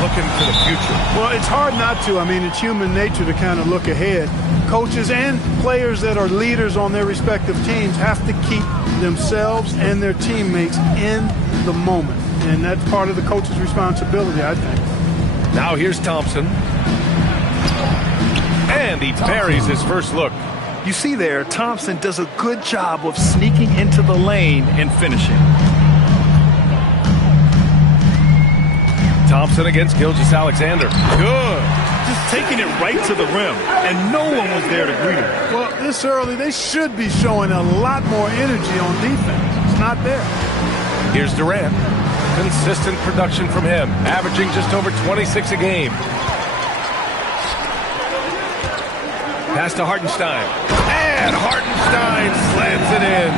looking to the future. Well, it's hard not to. I mean, it's human nature to kind of look ahead. Coaches and players that are leaders on their respective teams have to keep themselves and their teammates in the moment. And that's part of the coach's responsibility, I think. Now here's Thompson. And he buries his first look. You see there, Thompson does a good job of sneaking into the lane and finishing. Thompson against Gilgeous-Alexander. Good. Just taking it right to the rim, and no one was there to greet him. Well, this early, they should be showing a lot more energy on defense. It's not there. Here's Durant. Consistent production from him, averaging just over 26 a game. Pass to Hartenstein. And Hartenstein slams it in.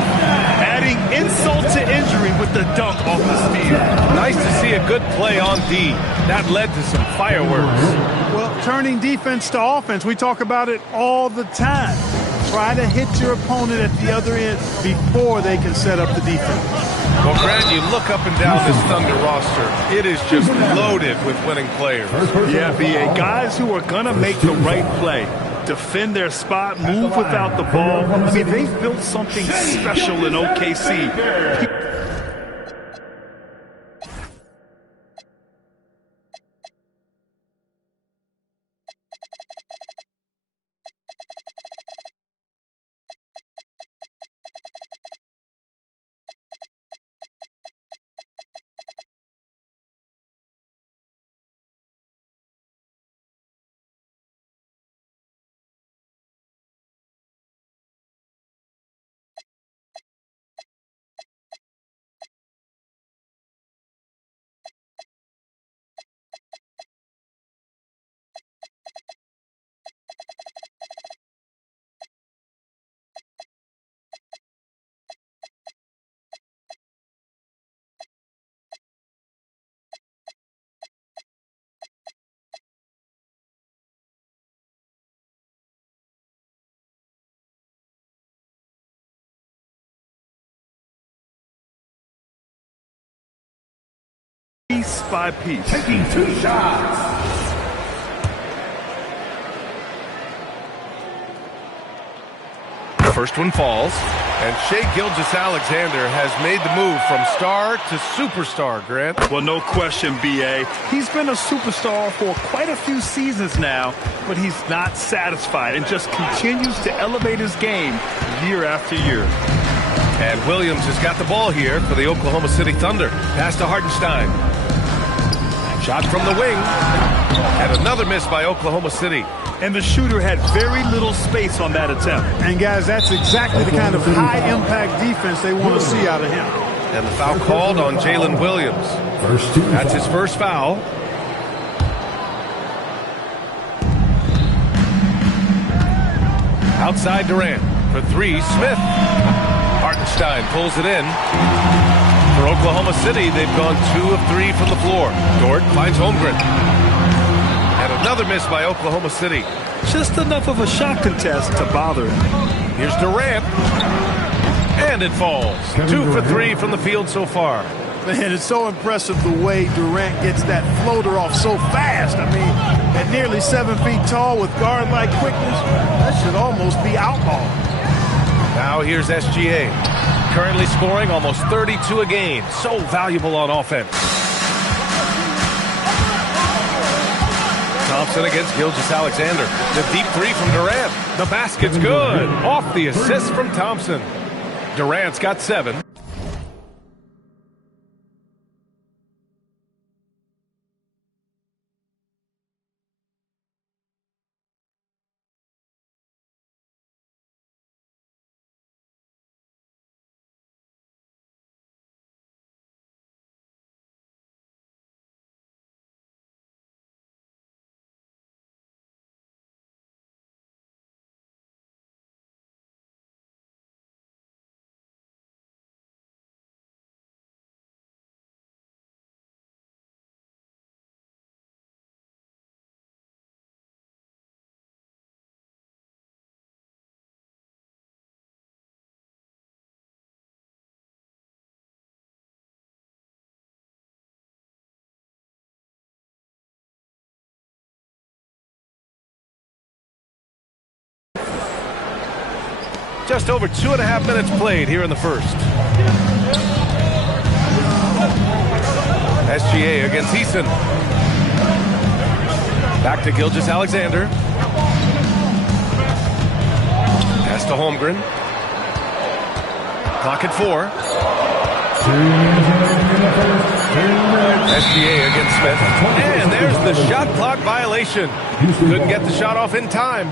Adding insult to injury with the dunk off the steal. Nice to see a good play on D. That led to some fireworks. Well, turning defense to offense, we talk about it all the time. Try to hit your opponent at the other end before they can set up the defense. Well, Grant, you look up and down this Thunder roster. It is just loaded with winning players. Yeah, B.A. Guys who are going to make the right play. Defend their spot, move without the ball. I mean, they've built something special in OKC. Piece by piece. Taking 2 shots. The first one falls. And Shai Gilgeous-Alexander has made the move from star to superstar, Grant. Well, no question, B.A. He's been a superstar for quite a few seasons now, but he's not satisfied and just continues to elevate his game year after year. And Williams has got the ball here for the Oklahoma City Thunder. Pass to Hartenstein. Shot from the wing. And another miss by Oklahoma City. And the shooter had very little space on that attempt. And, guys, that's exactly the kind of high-impact defense they want to see out of him. And the foul called on Jalen Williams. That's his first foul. Outside Durant for 3, Smith. Hartenstein pulls it in. For Oklahoma City, they've gone 2 of 3 from the floor. Dort finds Holmgren. And another miss by Oklahoma City. Just enough of a shot contest to bother him. Here's Durant. And it falls. 2 for 3 from the field so far. Man, it's so impressive the way Durant gets that floater off so fast. I mean, at nearly 7 feet tall with guard-like quickness, that should almost be outball. Now here's SGA. Currently scoring almost 32 a game. So valuable on offense. Thompson against Gilgeous-Alexander. The deep 3 from Durant. The basket's good. Off the assist from Thompson. Durant's got 7. Just over 2.5 minutes played here in the first. SGA against Eason. Back to Gilgeous-Alexander. Pass to Holmgren. Clock at 4. SGA against Smith. And there's the shot clock violation. Couldn't get the shot off in time.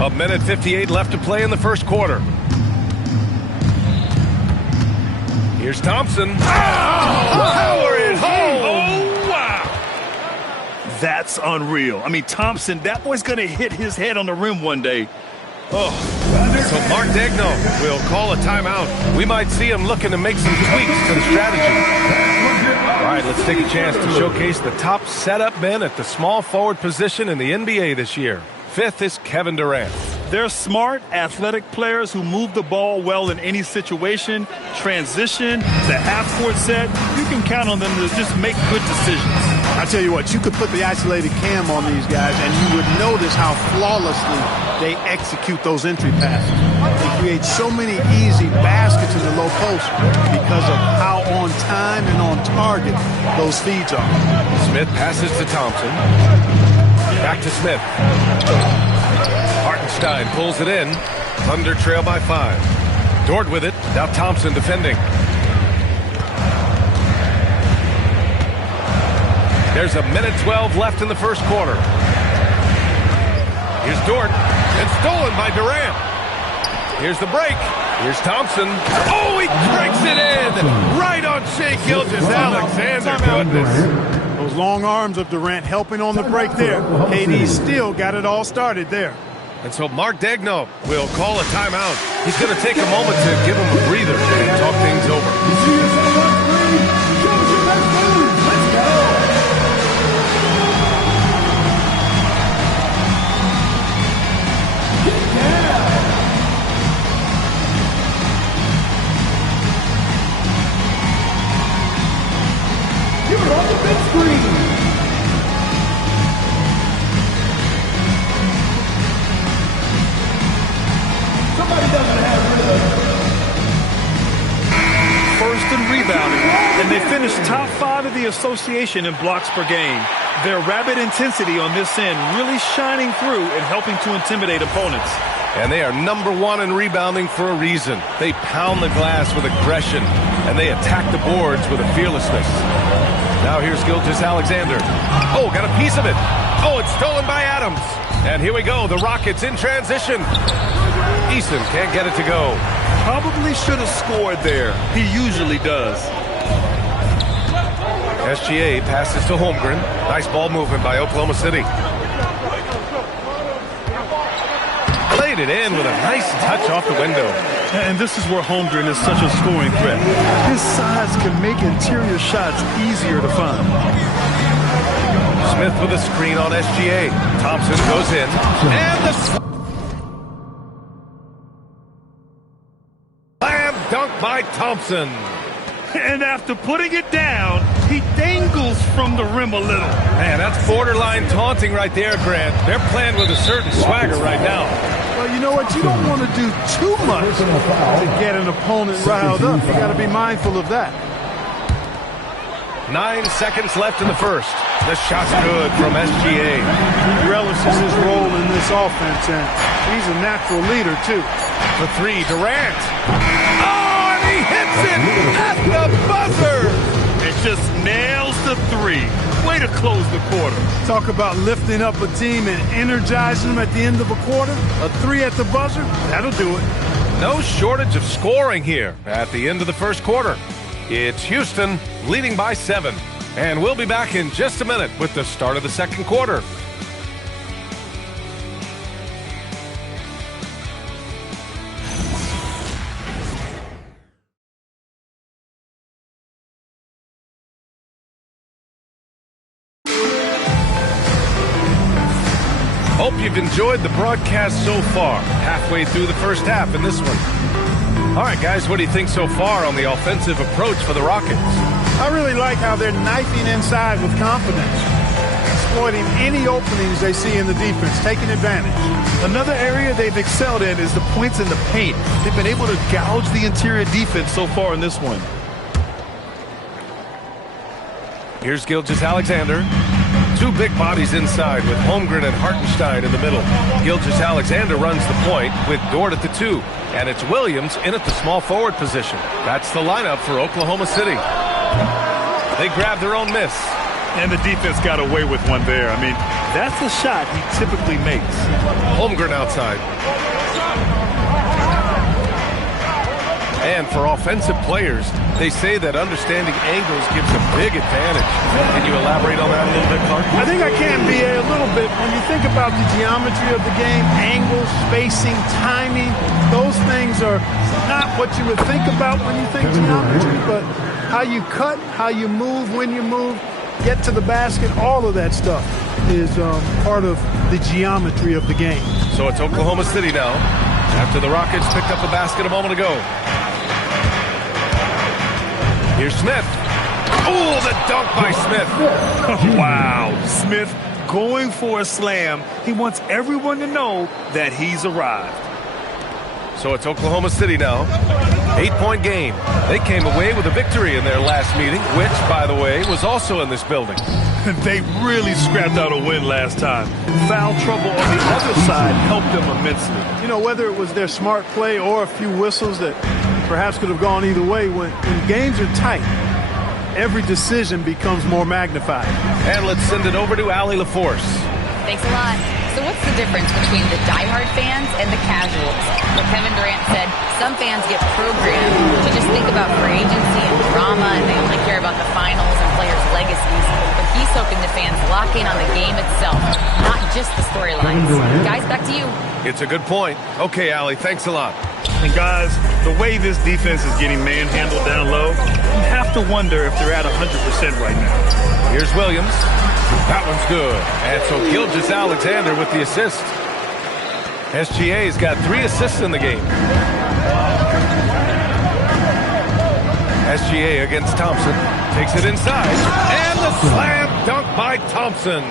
A minute 58 left to play in the first quarter. Here's Thompson. Power it home. Oh, wow. That's unreal. I mean, Thompson, that boy's going to hit his head on the rim one day. Oh. So Mark Daigneault will call a timeout. We might see him looking to make some tweaks to the strategy. All right, let's take a chance to showcase the top setup men at the small forward position in the NBA this year. Fifth is Kevin Durant. They're smart, athletic players who move the ball well in any situation. Transition, the half-court set, you can count on them to just make good decisions. I tell you what, you could put the isolated cam on these guys, and you would notice how flawlessly they execute those entry passes. They create so many easy baskets in the low post because of how on time and on target those feeds are. Smith passes to Thompson. Back to Smith. Hartenstein pulls it in. Thunder trail by 5. Dort with it. Now Thompson defending. There's a minute 12 left in the first quarter. Here's Dort. And stolen by Durant. Here's the break. Here's Thompson. Oh, he breaks it in. Right on Shai Gilgeous-Alexander. Goodness. Those long arms of Durant helping on the break there. KD still got it all started there. And so Mark Daigneault will call a timeout. He's going to take a moment to give him a breather and talk things over. You're on the big screen. Somebody doesn't have rhythm. First in rebounding, and they finished top 5 of the association in blocks per game. Their rapid intensity on this end really shining through and helping to intimidate opponents. And they are number 1 in rebounding for a reason. They pound the glass with aggression, and they attack the boards with a fearlessness. Now here's Gilgeous-Alexander. Oh, got a piece of it. Oh, it's stolen by Adams. And here we go, the Rockets in transition. Eason can't get it to go. Probably should have scored there. He usually does. SGA passes to Holmgren. Nice ball movement by Oklahoma City. Played it in with a nice touch off the window. And this is where Holmgren is such a scoring threat. His size can make interior shots easier to find. Smith with a screen on SGA. Thompson goes in. And the slam dunk by Thompson. And after putting it down, he dangles from the rim a little. Man, that's borderline taunting right there, Grant. They're playing with a certain swagger right now. Well, you know what? You don't want to do too much to get an opponent riled up. You got to be mindful of that. 9 seconds left in the first. The shot's good from SGA. He relishes his role in this offense, and he's a natural leader, too. For 3, Durant. Oh, and he hits it at the buzzer. It just nails the 3. Way to close the quarter. Talk about lifting up a team and energizing them at the end of a quarter. A 3 at the buzzer, that'll do it. No shortage of scoring here at the end of the first quarter. It's Houston leading by 7. And we'll be back in just a minute with the start of the second quarter. Hope you've enjoyed the broadcast so far. Halfway through the first half in this one. All right, guys, what do you think so far on the offensive approach for the Rockets? I really like how they're knifing inside with confidence. exploiting any openings they see in the defense, taking advantage. Another area they've excelled in is the points in the paint. They've been able to gouge the interior defense so far in this one. Here's Gilgeous-Alexander. Two big bodies inside with Holmgren and Hartenstein in the middle. Gilgeous-Alexander runs the point with Dort at the 2. And it's Williams in at the small forward position. That's the lineup for Oklahoma City. They grab their own miss. And the defense got away with one there. I mean, that's the shot he typically makes. Holmgren outside. And for offensive players, they say that understanding angles gives a big advantage. Can you elaborate on that a little bit, Clark? I think I can, B.A., a little bit. When you think about the geometry of the game, angles, spacing, timing, those things are not what you would think about when you think geometry, but how you cut, how you move, when you move, get to the basket, all of that stuff is part of the geometry of the game. So it's Oklahoma City now, after the Rockets picked up the basket a moment ago. Here's Smith. Oh, the dunk by Smith. Wow. Smith going for a slam. He wants everyone to know that he's arrived. So it's Oklahoma City now. 8-point game. They came away with a victory in their last meeting, which, by the way, was also in this building. They really scrapped out a win last time. Foul trouble on the other side helped them immensely. You know, whether it was their smart play or a few whistles that perhaps could have gone either way, when games are tight, every decision becomes more magnified. And let's send it over to Allie LaForce. Thanks a lot. So what's the difference between the diehard fans and the casuals? Well, Kevin Durant said some fans get programmed to just think about free agency and drama, and they only care about the finals and players' legacies. But he's hoping the fans lock in on the game itself, not just the storylines. Guys, back to you. It's a good point. Okay, Allie, thanks a lot. And guys, the way this defense is getting manhandled down low, you have to wonder if they're at 100% right now. Here's Williams. That one's good. And so Gilgeous-Alexander with the assist. SGA's got 3 assists in the game. SGA against Thompson. Takes it inside. And the slam dunk by Thompson.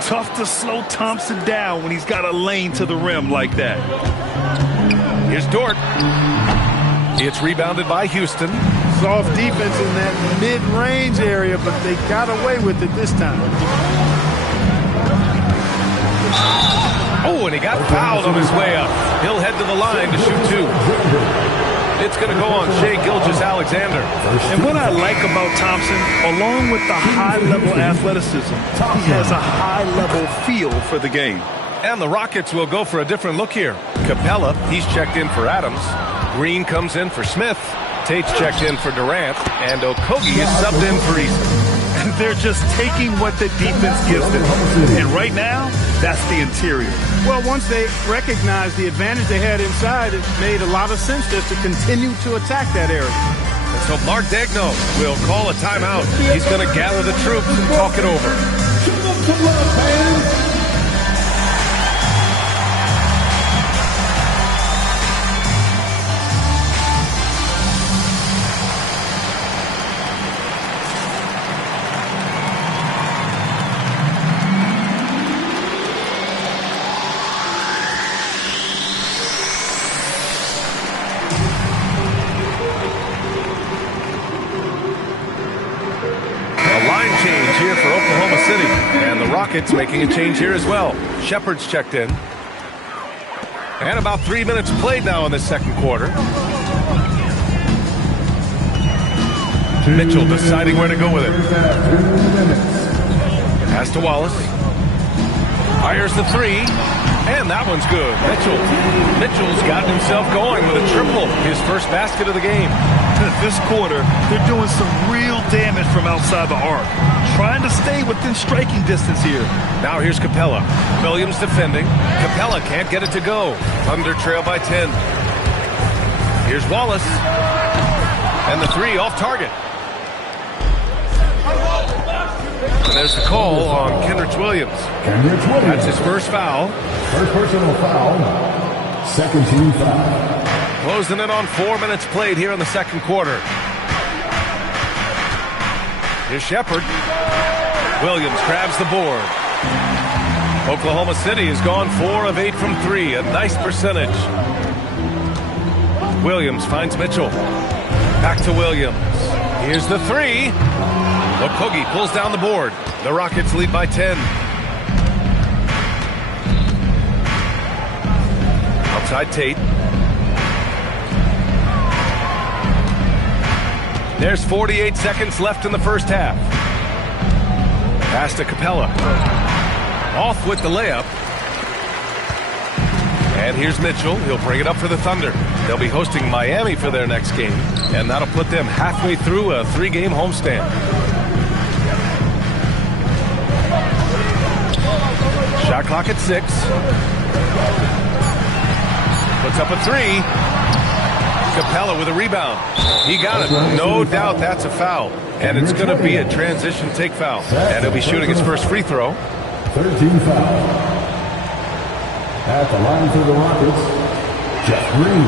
Tough to slow Thompson down when he's got a lane to the rim like that. Here's Dort. It's rebounded by Houston. Soft defense in that mid-range area, but they got away with it this time. Oh, and he got fouled on his way up. He'll head to the line to shoot 2. It's going to go on Shai Gilgeous-Alexander. And what I like about Thompson, along with the high-level athleticism, he has a high-level feel for the game. And the Rockets will go for a different look here. Capella, he's checked in for Adams. Green comes in for Smith. Tate's checked in for Durant. And Okogie is subbed in for Easton. They're just taking what the defense gives them. And right now, that's the interior. Well, once they recognized the advantage they had inside, it made a lot of sense just to continue to attack that area. And so Mark Daigneault will call a timeout. He's going to gather the troops and talk it over. Here for Oklahoma City, and the Rockets making a change here as well. Shepard's checked in, and about 3 minutes played now in the second quarter. Mitchell deciding where to go with it. Pass to Wallace. Fires the 3, and that one's good. Mitchell's gotten himself going with a triple, his first basket of the game. This quarter, they're doing some real damage from outside the arc. Trying to stay within striking distance here. Now here's Capella. Williams defending. Capella can't get it to go. Thunder trail by 10. Here's Wallace. And the 3 off target. And there's the call on Kenrich Williams. That's his first foul. First personal foul. Second team foul. Closing in on 4 minutes played here in the second quarter. Here's Shepard. Williams grabs the board. Oklahoma City has gone 4 of 8 from 3, a nice percentage. Williams finds Mitchell. Back to Williams. Here's the 3. Okogie pulls down the board. The Rockets lead by 10. Outside Tate. There's 48 seconds left in the first half. Pass to Capella. Off with the layup. And here's Mitchell. He'll bring it up for the Thunder. They'll be hosting Miami for their next game, and that'll put them halfway through a 3-game homestand. Shot clock at 6. Puts up a 3. Capella with a rebound. He got it. No doubt that's a foul. And it's going to be a transition take foul. And he'll be shooting his first free throw. 13 foul. At the line for the Rockets, Jeff Green.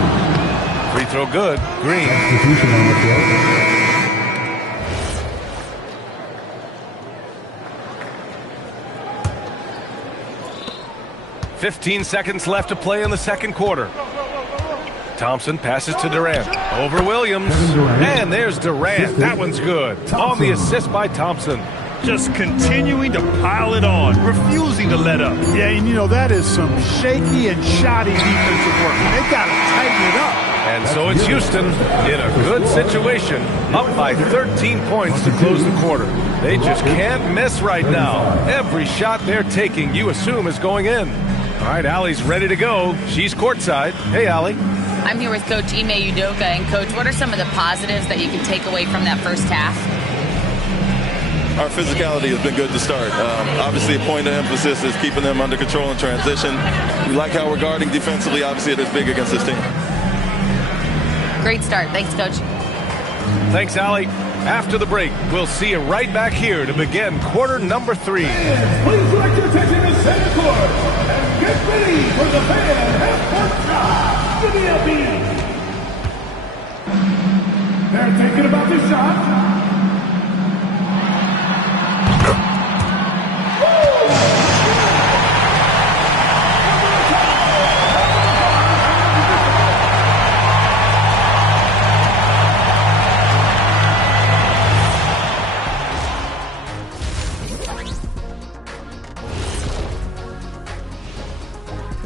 Free throw good. Green. Substitution on the play. 15 seconds left to play in the second quarter. Thompson passes to Durant. Over Williams. And there's Durant. That one's good. On the assist by Thompson. Just continuing to pile it on, refusing to let up. Yeah, and you know, that is some shaky and shoddy defensive work. They've got to tighten it up. And so it's Houston in a good situation, up by 13 points to close the quarter. They just can't miss right now. Every shot they're taking, you assume, is going in. All right, Allie's ready to go. She's courtside. Hey, Allie. I'm here with Coach Ime Udoka. And, Coach, what are some of the positives that you can take away from that first half? Our physicality has been good to start. Obviously, a point of emphasis is keeping them under control in transition. We like how we're guarding defensively. Obviously, it is big against this team. Great start. Thanks, Coach. Thanks, Allie. After the break, we'll see you right back here to begin quarter number 3. Please direct your attention to center court and get ready for the fan half-court shot. Give me a beat. They're thinking about the shot.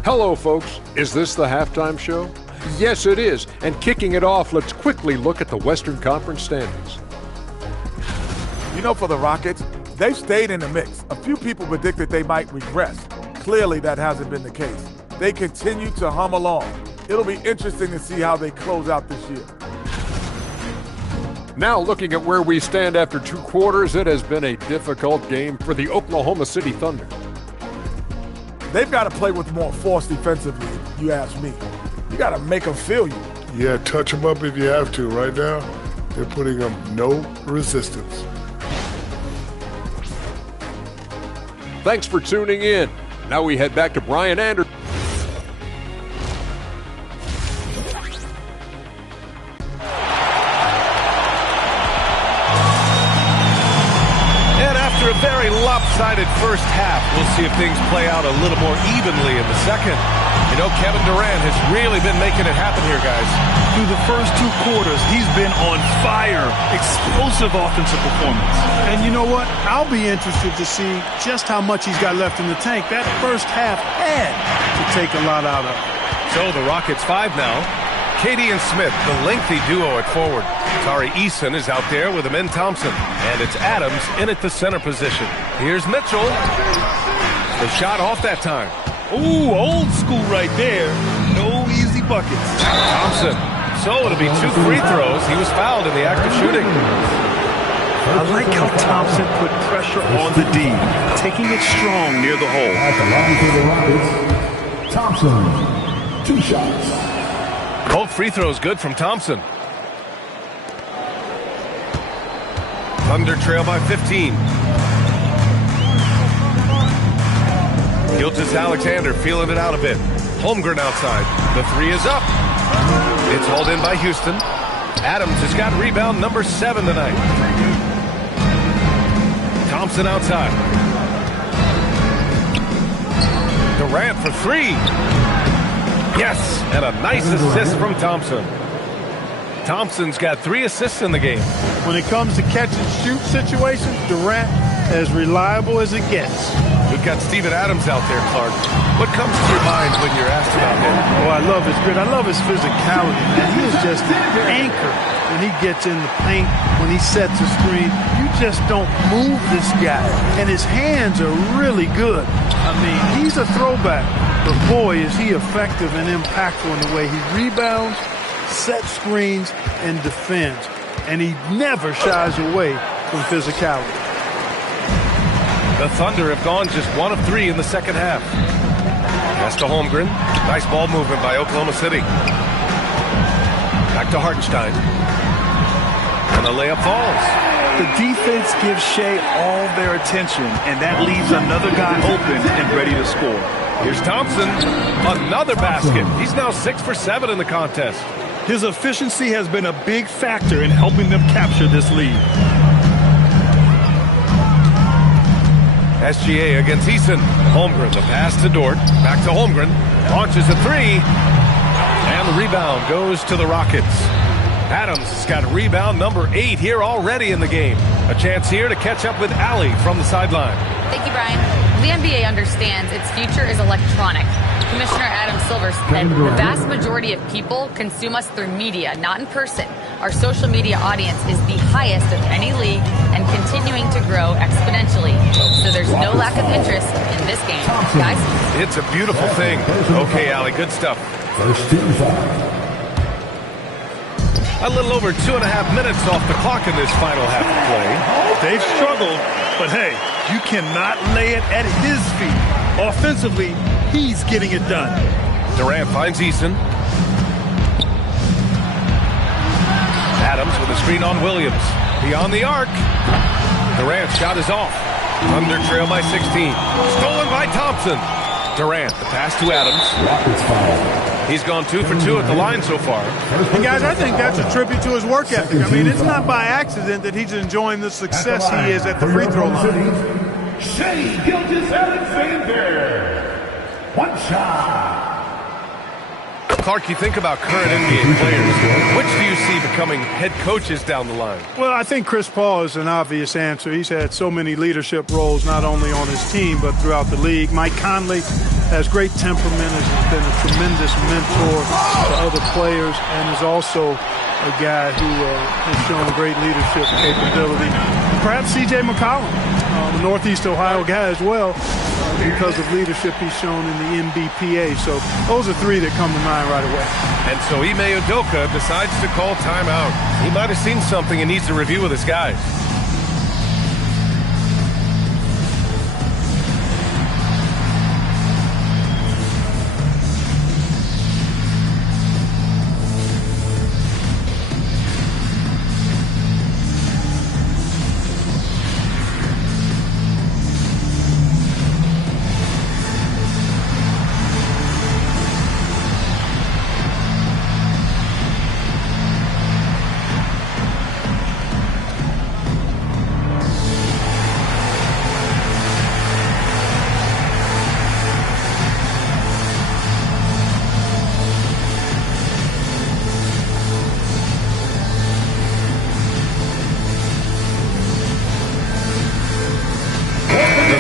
Hello, folks. Is this the halftime show? Yes, it is. And kicking it off, let's quickly look at the Western Conference standings. You know, for the Rockets, they've stayed in the mix. A few people predicted they might regress. Clearly, that hasn't been the case. They continue to hum along. It'll be interesting to see how they close out this year. Now, looking at where we stand after 2 quarters, it has been a difficult game for the Oklahoma City Thunder. They've got to play with more force defensively, if you ask me. You got to make them feel you. Yeah, touch them up if you have to. Right now, they're putting them no resistance. Thanks for tuning in. Now we head back to Brian Anderson. After a very lopsided first half, we'll see if things play out a little more evenly in the second. You know, Kevin Durant has really been making it happen here, guys. Through the first 2 quarters, he's been on fire. Explosive offensive performance. And you know what? I'll be interested to see just how much he's got left in the tank. That first half had to take a lot out of. So the Rockets 5 now. Katie and Smith, the lengthy duo at forward. Tari Eason is out there with Amin Thompson. And it's Adams in at the center position. Here's Mitchell. The shot off that time. Ooh, old school right there. No easy buckets. Thompson. So it'll be 2 free throws. He was fouled in the act of shooting. I like how Thompson put pressure on the D, taking it strong near the hole. At the line for the Rockets, Thompson. 2 shots. Both free throws good from Thompson. Thunder trail by 15. Gilgeous-Alexander feeling it out a bit. Holmgren outside. The 3 is up. It's hauled in by Houston. Adams has got rebound number 7 tonight. Thompson outside. Durant for three. Yes, and a nice assist from Thompson. Thompson's got 3 assists in the game. When it comes to catch and shoot situations, Durant as reliable as it gets. We've got Steven Adams out there, Clark. What comes to your mind when you're asked about him? Oh, I love his grit. I love his physicality, man. He is just an anchor when he gets in the paint, when he sets a screen. You just don't move this guy. And his hands are really good. I mean, he's a throwback. But boy, is he effective and impactful in the way he rebounds, sets screens, and defends. And he never shies away from physicality. The Thunder have gone just 1 of 3 in the second half. Pass to Holmgren. Nice ball movement by Oklahoma City. Back to Hartenstein. And the layup falls. The defense gives Shea all their attention, and that leaves another guy open and ready to score. Here's Thompson. Another basket. He's now 6 for 7 in the contest. His efficiency has been a big factor in helping them capture this lead. SGA against Eason. Holmgren, the pass to Dort. Back to Holmgren. Launches a 3. And the rebound goes to the Rockets. Adams has got rebound number 8 here already in the game. A chance here to catch up with Allie from the sideline. Thank you, Brian. The NBA understands its future is electronic. Commissioner Adam Silver said the vast majority of people consume us through media, not in person. Our social media audience is the highest of any league and continuing to grow exponentially. So there's no lack of interest in this game. Guys? It's a beautiful thing. Okay, Allie, good stuff. First team foul. A little over 2.5 minutes off the clock in this final half of play. They've struggled, but hey, you cannot lay it at his feet. Offensively, he's getting it done. Durant finds Eason. Adams with a screen on Williams. Beyond the arc. Durant's shot is off. Thunder trail by 16. Stolen by Thompson. Durant, the pass to Adams. Rockets foul. He's gone 2 for 2 at the line so far. And guys, I think that's a tribute to his work ethic. I mean, it's not by accident that he's enjoying the success he is at the free throw line. Shea Gilgeous-Alexander. One shot. Clark, you think about current NBA players. Which do you see becoming head coaches down the line? Well, I think Chris Paul is an obvious answer. He's had so many leadership roles, not only on his team, but throughout the league. Mike Conley has great temperament, has been a tremendous mentor to other players, and is also a guy who has shown great leadership capability. Perhaps C.J. McCollum, the Northeast Ohio guy as well, because of leadership he's shown in the NBPA. So those are 3 that come to mind right away. And so Ime Udoka decides to call timeout. He might have seen something and needs to review with his guys.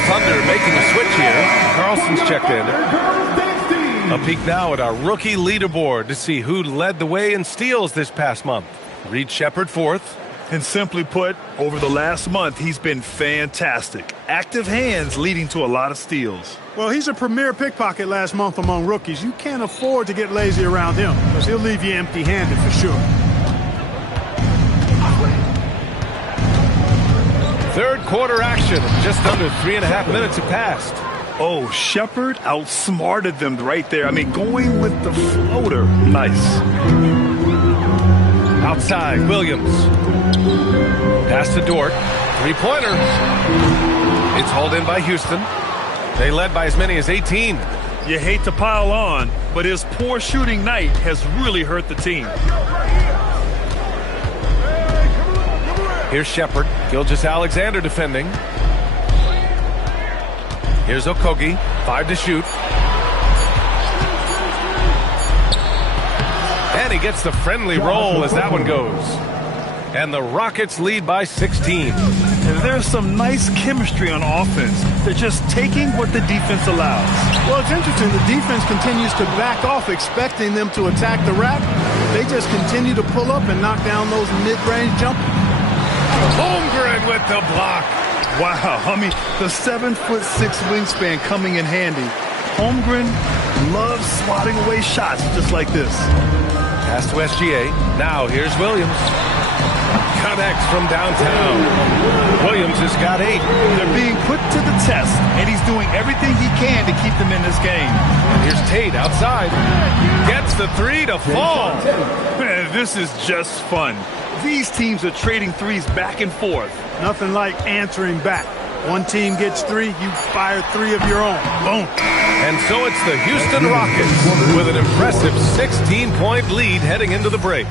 Thunder making a switch here. Carlson's checked in. A peek now at our rookie leaderboard to see who led the way in steals this past month. Reed Sheppard 4th. And simply put, over the last month, he's been fantastic. Active hands leading to a lot of steals. Well, he's a premier pickpocket last month among rookies. You can't afford to get lazy around him, because he'll leave you empty-handed for sure. Third quarter action. Just under 3.5 minutes have passed. Oh, Sheppard outsmarted them right there. I mean, going with the floater. Nice. Outside, Williams. Pass to Dort. Three-pointer. It's hauled in by Houston. They led by as many as 18. You hate to pile on, but his poor shooting night has really hurt the team. Here's Sheppard. Gilgeous-Alexander defending. Here's Okogie. 5 to shoot. And he gets the friendly roll as that one goes. And the Rockets lead by 16. And there's some nice chemistry on offense. They're just taking what the defense allows. Well, it's interesting. The defense continues to back off, expecting them to attack the rack. They just continue to pull up and knock down those mid-range jumpers. Holmgren with the block. Wow, I mean, the 7'6" wingspan coming in handy. Holmgren loves swatting away shots just like this. Pass to SGA. Now here's Williams. Connects from downtown. Williams has got 8. They're being put to the test, and he's doing everything he can to keep them in this game. And here's Tate outside. Gets the 3 to fall. Man, this is just fun. These teams are trading threes back and forth. Nothing like answering back. One team gets 3, you fire 3 of your own. Boom. And so it's the Houston Rockets with an impressive 16-point lead heading into the break.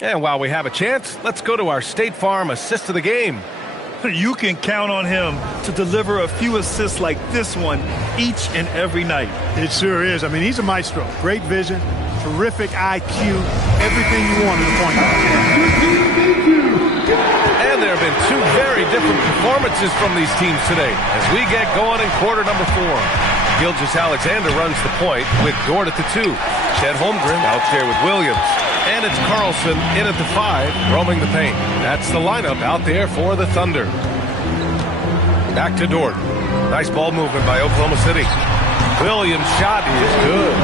And while we have a chance, let's go to our State Farm assist of the game. You can count on him to deliver a few assists like this one each and every night. It sure is. I mean, he's a maestro. Great vision, terrific IQ, everything you want in a point guard. And there have been 2 very different performances from these teams today as we get going in quarter number 4. Gilgeous-Alexander runs the point with Dort at the 2. Chet Holmgren out there with Williams. And it's Carlson in at the 5, roaming the paint. That's the lineup out there for the Thunder. Back to Dort. Nice ball movement by Oklahoma City. Williams' shot is good.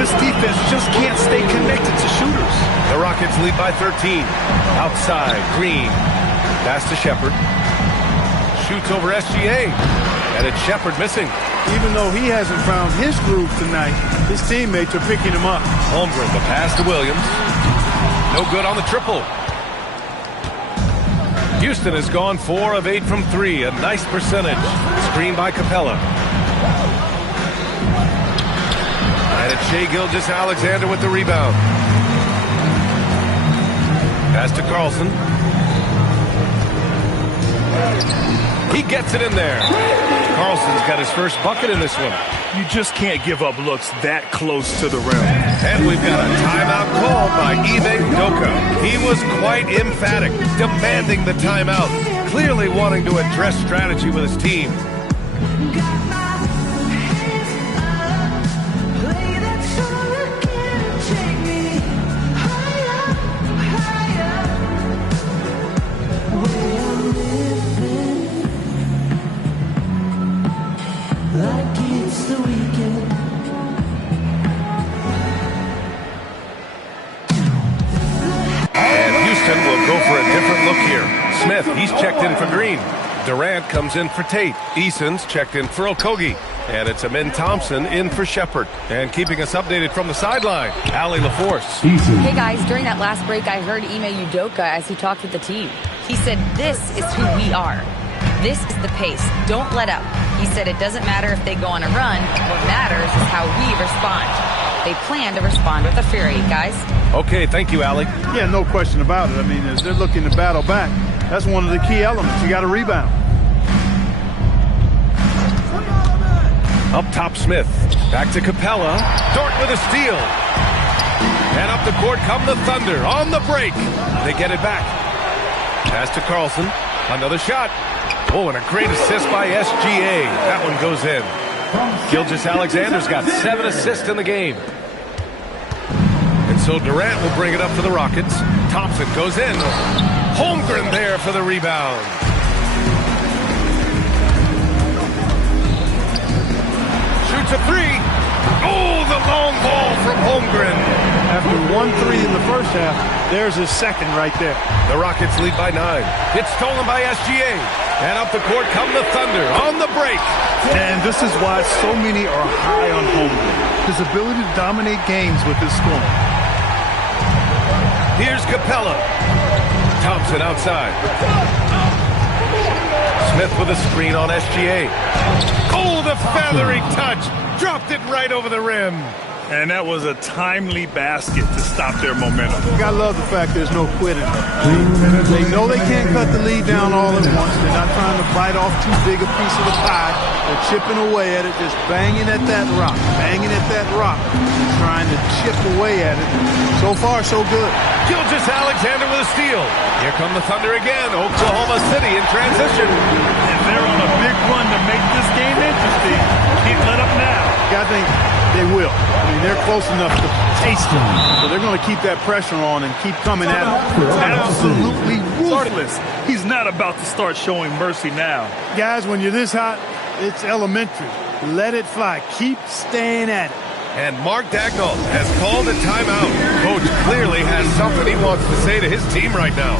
This defense just can't stay connected to shooters. The Rockets lead by 13. Outside, Green. Pass to Shepard. Shoots over SGA. And it's Shepard missing. Even though he hasn't found his groove tonight, his teammates are picking him up. Holmgren, the pass to Williams. No good on the triple. Houston has gone 4 of 8 from 3. A nice percentage. Screen by Capella. And it's Shai Gilgeous-Alexander with the rebound. Pass to Carlson. He gets it in there. Carlson's got his first bucket in this one. You just can't give up looks that close to the rim. And we've got a timeout called by Ime Udoka. He was quite emphatic, demanding the timeout, clearly wanting to address strategy with his team. Smith, he's checked in for Green. Durant comes in for Tate. Eason's checked in for Okogie. And it's Amin Thompson in for Shepard. And keeping us updated from the sideline, Allie LaForce. Hey guys, during that last break, I heard Ime Udoka as he talked with the team. He said, "This is who we are. This is the pace. Don't let up." He said it doesn't matter if they go on a run. What matters is how we respond. They plan to respond with a fury, guys. Okay, thank you, Allie. Yeah, no question about it. I mean, as they're looking to battle back, that's one of the key elements. You got to rebound. Up top, Smith. Back to Capella. Dort with a steal. And up the court come the Thunder on the break. They get it back. Pass to Carlson. Another shot. Oh, and a great assist by SGA. That one goes in. Gilgeous-Alexander's got 7 assists in the game. And so Durant will bring it up for the Rockets. Thompson goes in. Holmgren there for the rebound. Shoots a 3. Oh, the long ball from Holmgren. After 1-3 in the first half, there's his second right there. The Rockets lead by 9. It's stolen by SGA. And up the court come the Thunder on the break. And this is why so many are high on Holmgren. His ability to dominate games with his scoring. Here's Capella. Thompson outside. Smith with a screen on SGA. Oh, the feathery touch. Dropped it right over the rim. And that was a timely basket to stop their momentum. I love the fact there's no quitting. They know they can't cut the lead down all at once. They're not trying to bite off too big a piece of the pie. They're chipping away at it, just banging at that rock, trying to chip away at it. So far, so good. Gilgeous-Alexander with a steal. Here come the Thunder again. Oklahoma City in transition. And they're on a big run to make this game interesting. Can't let up now. I think they will. I mean, they're close enough to taste it. So they're going to keep that pressure on and keep coming at it. Absolutely ruthless. He's not about to start showing mercy now. Guys, when you're this hot, it's elementary. Let it fly. Keep staying at it. And Mark Dagnall has called a timeout. Coach clearly has something he wants to say to his team right now.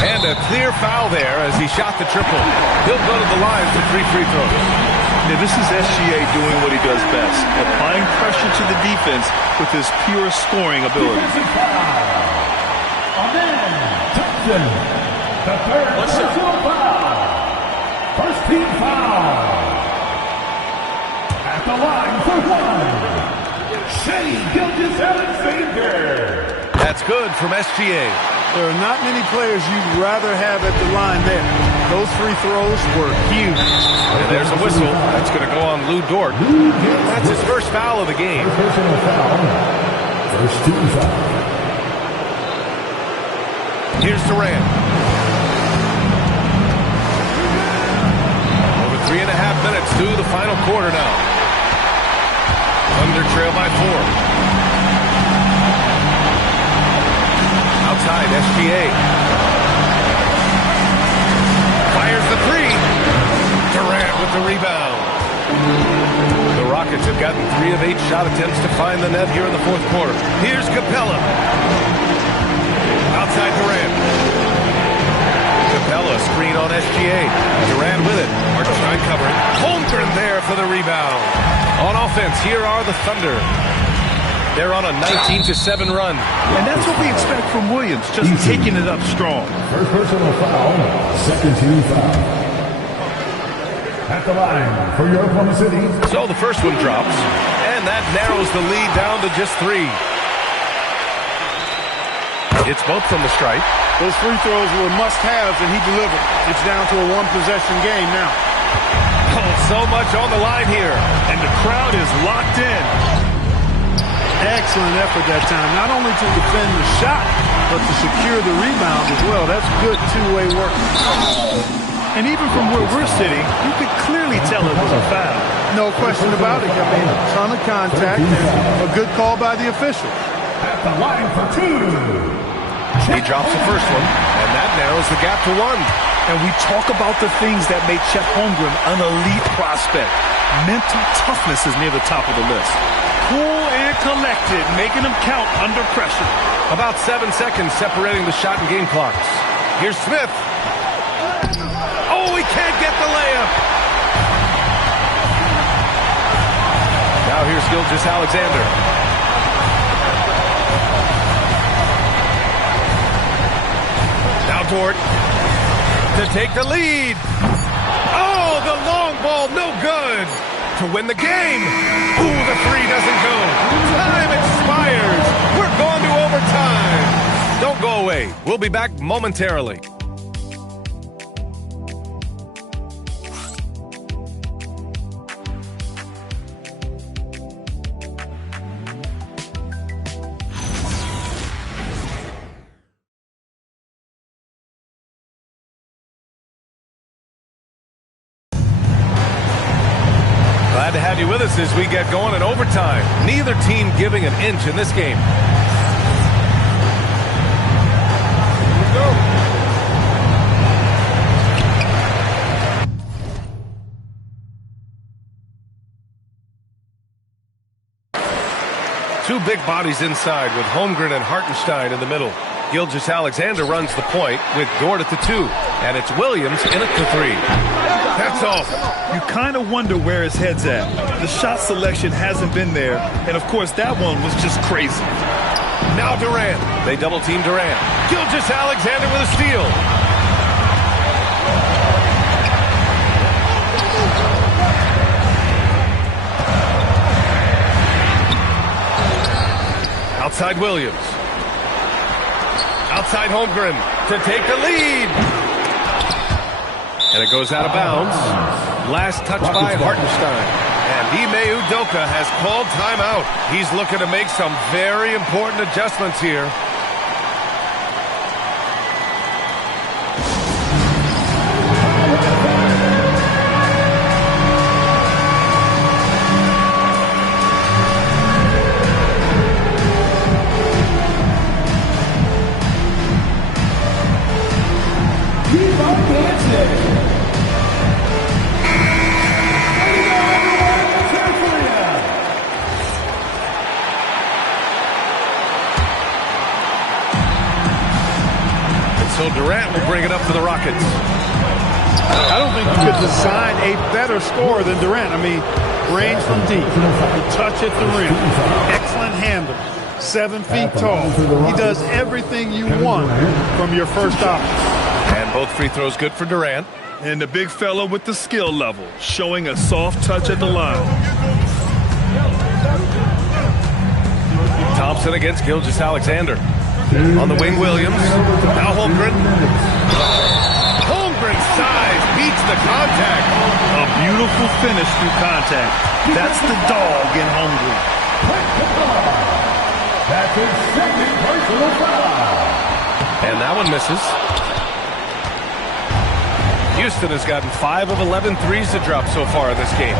And a clear foul there as he shot the triple. He'll go to the line for 3 free throws. Now, this is SGA doing what he does best, applying pressure to the defense with his pure scoring ability. What's up? First team foul. At the line for one. Shea Gilgeous-Alexander. That's good from SGA. There are not many players you'd rather have at the line there. Those free throws were huge. And there's a whistle. That's going to go on Lou Dort. That's his first foul of the game. Personal foul. First team foul. Here's Durant. Over 3.5 minutes through the final quarter now. Thunder trail by 4. Outside, SGA. Fires the 3. Durant with the rebound. The Rockets have gotten 3 of 8 shot attempts to find the net here in the fourth quarter. Here's Capella. Outside Durant. Capella screen on SGA. Durant with it. Hartenstein covering. Holmgren there for the rebound. On offense, here are the Thunder. They're on a 19-7 run. And that's what we expect from Williams, just taking it up strong. First personal foul, second team foul. At the line for your Oklahoma City. So the first one drops, and that narrows the lead down to just 3. It's both from the stripe. Those free throws were must-haves, and he delivered. It's down to a one-possession game now. Oh, so much on the line here. And the crowd is locked in. Excellent effort that time, not only to defend the shot, but to secure the rebound as well. That's good two-way work. And even from where we're sitting, you could clearly tell it was a foul. No question about it. I mean, a ton of contact and a good call by the official. At the line for 2. He drops the first one, and that narrows the gap to 1. And we talk about the things that make Chet Holmgren an elite prospect. Mental toughness is near the top of the list. Cool and collected, making them count under pressure. About 7 seconds separating the shot and game clocks. Here's Smith. Oh, he can't get the layup. Now here's Gilgeous-Alexander. Now Dort to take the lead. Oh, the long ball, no good. To win the game. Ooh, the 3 doesn't go. Time expires. We're going to overtime. Don't go away. We'll be back momentarily. Glad to have you with us as we get going in overtime. Neither team giving an inch in this game. Let's go. Two big bodies inside with Holmgren and Hartenstein in the middle. Gilgeous-Alexander runs the point with Dort at the 2. And it's Williams in at the 3. That's off. You kind of wonder where his head's at. The shot selection hasn't been there. And, of course, that one was just crazy. Now Durant. They double-team Durant. Gilgeous-Alexander with a steal. Outside Williams. Outside Holmgren to take the lead. And it goes out of bounds. Last touch by Hartenstein. And Ime Udoka has called timeout. He's looking to make some very important adjustments here. So Durant will bring it up for the Rockets. I don't think you could design a better scorer than Durant. I mean, range from deep, touch at the rim, excellent handle, 7 feet tall. He does everything you want from your first option. And both free throws good for Durant. And the big fella with the skill level, showing a soft touch at the line. Thompson against Gilgeous-Alexander. On the wing, Williams. Now Holmgren. Holmgren's size beats the contact. A beautiful finish through contact. That's the dog in Holmgren. That's his second personal foul. And that one misses. Houston has gotten 5 of 11 threes to drop so far in this game.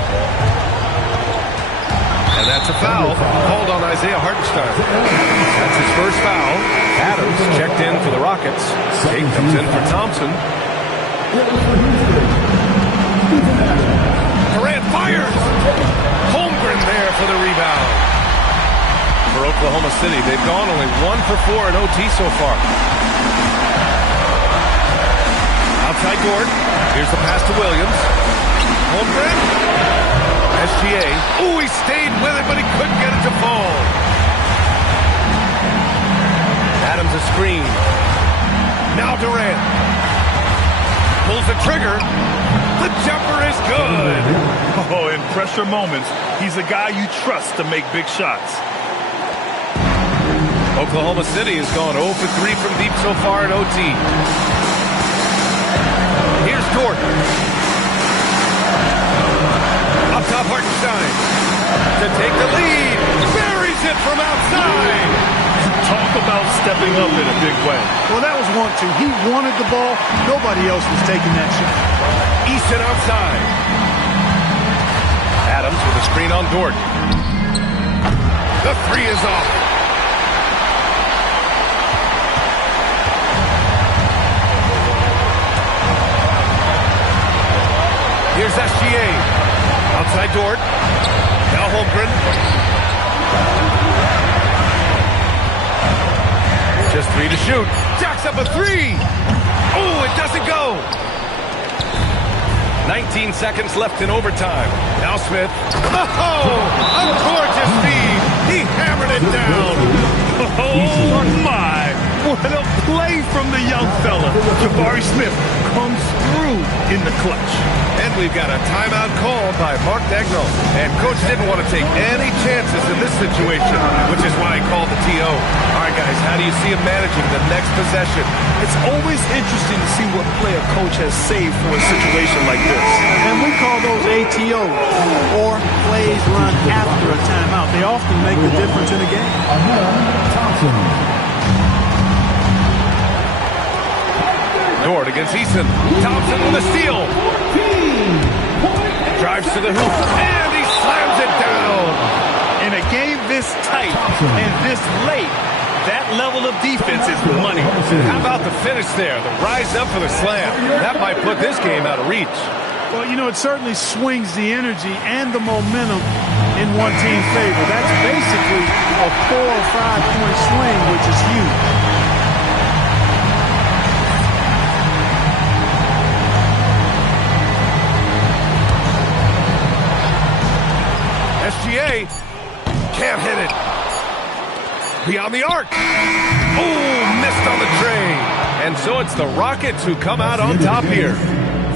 And that's a foul called on Isaiah Hartenstein. That's his first foul. Adams checked in for the Rockets. Tate comes in for Thompson. Durant fires. Holmgren there for the rebound. For Oklahoma City, they've gone only 1 for 4 in OT so far. Outside Dort. Here's the pass to Williams. Holmgren. SGA. Oh, he stayed with it, but he couldn't get it to fall. Adams a screen. Now Durant. Pulls the trigger. The jumper is good. Oh, in pressure moments, he's a guy you trust to make big shots. Oklahoma City has gone 0 for 3 from deep so far in OT. Here's Dort. Up top, Hartenstein to take the lead. Buries it from outside. Talk about stepping up in a big way. Well, that was 1-2. He wanted the ball. Nobody else was taking that shot. Easton outside. Adams with a screen on Dort. The 3 is off. Here's SGA. Outside Dort. Now Holmgren. Just 3 to shoot. Jacks up a 3. Oh, it doesn't go. 19 seconds left in overtime. Now Smith. Oh, a gorgeous feed. He hammered it down. Oh, my. What a play from the young fella. Jabari Smith comes through in the clutch. And we've got a timeout call by Mark Dagnall. And Coach didn't want to take any chances in this situation, which is why he called the TO. All right, guys, how do you see him managing the next possession? It's always interesting to see what play a coach has saved for a situation like this. And we call those ATOs, or plays run after a timeout. They often make the difference in a game. Dort against Easton. Thompson with a steal. Drives to the hoop, and he this tight and this late, that level of defense is money. How about the finish there? The rise up for the slam. That might put this game out of reach. Well, you know, it certainly swings the energy and the momentum in one team's favor. That's basically a 4 or 5 point swing, which is huge. SGA can't hit it. Beyond the arc. Oh, missed on the tray. And so it's the Rockets who come out on top here.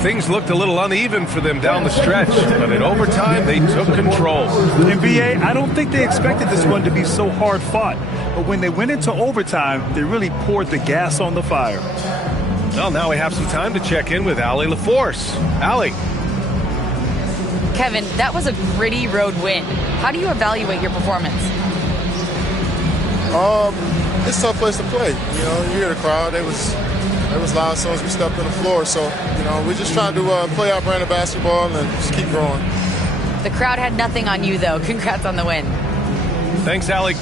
Things looked a little uneven for them down the stretch, but in overtime, they took control. In BA, I don't think they expected this one to be so hard fought. But when they went into overtime, they really poured the gas on the fire. Well, now we have some time to check in with Allie LaForce. Allie. Kevin, that was a gritty road win. How do you evaluate your performance? It's a tough place to play. You know, you hear the crowd. It was loud as soon as we stepped on the floor. So, you know, we just trying to play our brand of basketball and just keep growing. The crowd had nothing on you, though. Congrats on the win. Thanks, Allie.